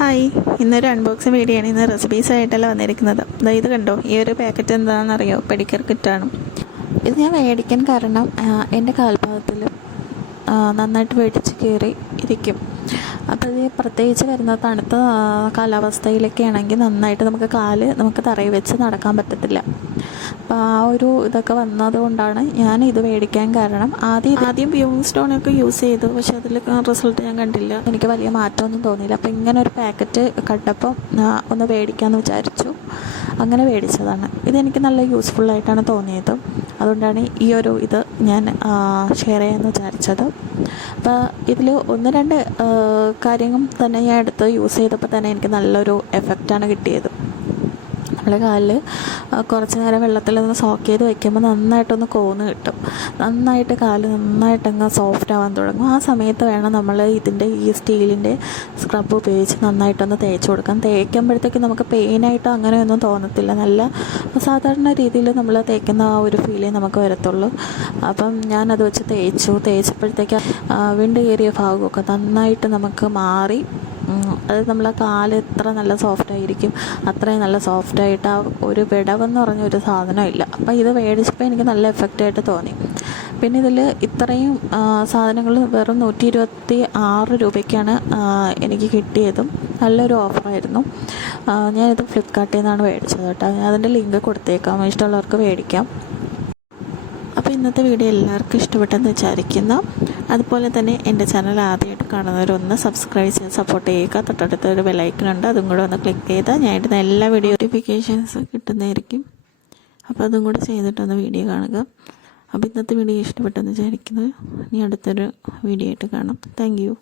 Hi, ഇന്നൊരു unboxing video ആണ്. ഇന്ന് റെസിപ്പീസായിട്ടല്ല വന്നിരിക്കുന്നത്. ഇത് കണ്ടോ, ഈ ഒരു പാക്കറ്റ് എന്താണെന്നറിയോ? പെഡിക്യൂർ കിറ്റാണ്. ഇത് ഞാൻ മേടിക്കാൻ കാരണം എൻ്റെ കാൽഭാഗത്തിൽ നന്നായിട്ട് വെടിച്ച് കയറി ഇരിക്കും. അപ്പോൾ ഇത് പ്രത്യേകിച്ച് വരുന്ന തണുത്ത കാലാവസ്ഥയിലൊക്കെ ആണെങ്കിൽ നന്നായിട്ട് നമുക്ക് തറയിൽ വെച്ച് നടക്കാൻ പറ്റത്തില്ല. അപ്പോൾ ആ ഒരു ഇതൊക്കെ വന്നതുകൊണ്ടാണ് ഞാൻ ഇത് മേടിക്കാൻ കാരണം. ആദ്യം വ്യൂയിങ് സ്റ്റോണൊക്കെ യൂസ് ചെയ്തു, പക്ഷെ അതിൽ റിസൾട്ട് ഞാൻ കണ്ടില്ല. എനിക്ക് വലിയ മാറ്റമൊന്നും തോന്നിയില്ല. അപ്പോൾ ഇങ്ങനെ ഒരു പാക്കറ്റ് കണ്ടപ്പോൾ ഒന്ന് മേടിക്കാമെന്ന് വിചാരിച്ചു. അങ്ങനെ മേടിച്ചതാണ്. ഇതെനിക്ക് നല്ല യൂസ്ഫുള്ളായിട്ടാണ് തോന്നിയത്. അതുകൊണ്ടാണ് ഈ ഒരു ഇത് ഞാൻ ഷെയർ ചെയ്യാമെന്ന് വിചാരിച്ചത്. അപ്പോൾ ഇതിൽ ഒന്ന് രണ്ട് കാര്യങ്ങൾ തന്നെ ഞാൻ എടുത്ത് യൂസ് ചെയ്തപ്പോൾ തന്നെ എനിക്ക് നല്ലൊരു എഫക്റ്റാണ് കിട്ടിയത്. നമ്മളെ കാലിൽ കുറച്ച് നേരം വെള്ളത്തിൽ ഒന്ന് സോക്ക് ചെയ്ത് വയ്ക്കുമ്പോൾ നന്നായിട്ടൊന്ന് കോന്ന് കിട്ടും. നന്നായിട്ട് കാല് നന്നായിട്ടങ്ങ് സോഫ്റ്റ് ആവാൻ തുടങ്ങും. ആ സമയത്ത് വേണം നമ്മൾ ഈ സ്റ്റീലിൻ്റെ സ്ക്രബ് ഉപയോഗിച്ച് നന്നായിട്ടൊന്ന് തേച്ച് കൊടുക്കാം. തേക്കുമ്പോഴത്തേക്ക് നമുക്ക് പെയിനായിട്ടോ അങ്ങനെയൊന്നും തോന്നത്തില്ല. നല്ല സാധാരണ രീതിയിൽ നമ്മൾ തേക്കുന്ന ആ ഒരു ഫീലേ നമുക്ക് വരത്തുള്ളൂ. അപ്പം ഞാനത് വെച്ച് തേച്ചപ്പോഴത്തേക്ക് വിണ്ട് കയറിയ ഭാഗമൊക്കെ നന്നായിട്ട് നമുക്ക് മാറി. അത് നമ്മളെ കാല് എത്ര നല്ല സോഫ്റ്റായിരിക്കും അത്രയും നല്ല സോഫ്റ്റായിട്ട് ആ ഒരു വിടവെന്ന് പറഞ്ഞൊരു സാധനമില്ല. അപ്പോൾ ഇത് മേടിച്ചപ്പോൾ എനിക്ക് നല്ല എഫക്റ്റായിട്ട് തോന്നി. പിന്നെ ഇതിൽ ഇത്രയും സാധനങ്ങൾ വെറും 126 രൂപയ്ക്കാണ് എനിക്ക് കിട്ടിയതും. നല്ലൊരു ഓഫറായിരുന്നു. ഞാനിത് ഫ്ലിപ്കാർട്ടിൽ നിന്നാണ് മേടിച്ചത് കേട്ടോ. ഞാൻ അതിൻ്റെ ലിങ്ക് കൊടുത്തേക്കാം, ഇഷ്ടമുള്ളവർക്ക് മേടിക്കാം. അപ്പോൾ ഇന്നത്തെ വീഡിയോ എല്ലാവർക്കും ഇഷ്ടപ്പെട്ടെന്ന് വിചാരിക്കുന്നു. അതുപോലെ തന്നെ എൻ്റെ ചാനൽ ആദ്യമായിട്ട് കാണുന്നവരൊന്ന് സബ്സ്ക്രൈബ് ചെയ്ത് സപ്പോർട്ട് ചെയ്യുക. തൊട്ടടുത്തൊരു ബെല്ലൈക്കനുണ്ട്, അതും കൂടെ ഒന്ന് ക്ലിക്ക് ചെയ്താൽ ഞാൻ ഇടുന്ന എല്ലാ വീഡിയോ നോട്ടിഫിക്കേഷൻസ് കിട്ടുന്നതായിരിക്കും. അപ്പോൾ അതും കൂടെ ചെയ്തിട്ടൊന്ന് വീഡിയോ കാണുക. അപ്പോൾ ഇന്നത്തെ വീഡിയോ ഇഷ്ടപ്പെട്ടെന്ന് വിചാരിക്കുന്നത്. ഇനി അടുത്തൊരു വീഡിയോ ആയിട്ട് കാണാം. Thank you.